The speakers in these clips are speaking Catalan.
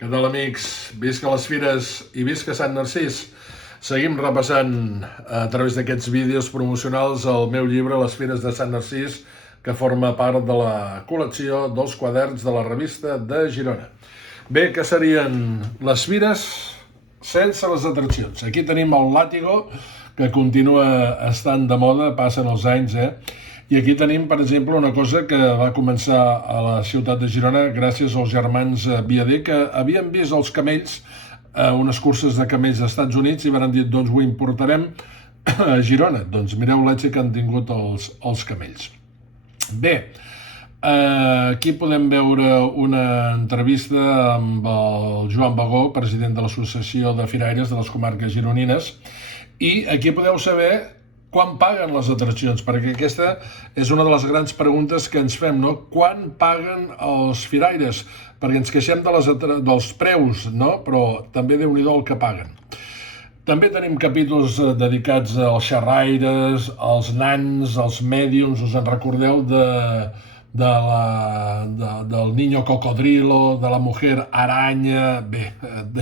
Què tal, amics? Visca les fires i visca Sant Narcís. Seguim repassant a través d'aquests vídeos promocionals el meu llibre Les Fires de Sant Narcís, que forma part de la col·lecció dels quaderns de la revista de Girona. Bé, què serien les fires sense les atraccions? Aquí tenim el Látigo, que continua estant de moda, passen els anys, I aquí tenim, per exemple, una cosa que va començar a la ciutat de Girona gràcies als germans Viader, que havien vist els camells a unes curses de camells als Estats Units i van dir, doncs ho importarem a Girona. Doncs mireu l'èxit que han tingut els camells. Bé, aquí podem veure una entrevista amb el Joan Bagó, president de l'Associació de Firaires de les Comarques Gironines, i aquí podeu saber quan paguen les atraccions, perquè aquesta és una de les grans preguntes que ens fem, no? Quan paguen els firaires? Perquè ens queixem dels preus, no? Però també Déu-n'hi-do el que paguen. També tenim capítols dedicats als xerraires, als nans, als mèdiums, us en recordeu del niño cocodrilo, de la mujer aranya. Bé,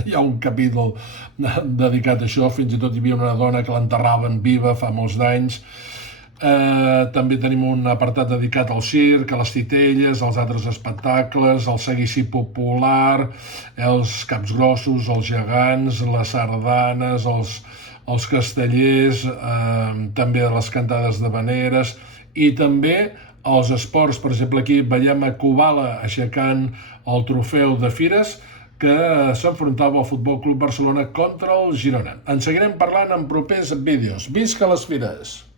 hi ha un capítol dedicat a això, fins i tot hi havia una dona que l'enterraven viva fa molts d'anys. També tenim un apartat dedicat al circ, a les titelles, als altres espectacles, al seguici popular, els capgrossos, els gegants, les sardanes, els castellers, també les cantades d'havaneres i també els esports. Per exemple, aquí veiem a Kubala aixecant el trofeu de fires que s'enfrontava al Futbol Club Barcelona contra el Girona. En seguirem parlant en propers vídeos. Visca les fires!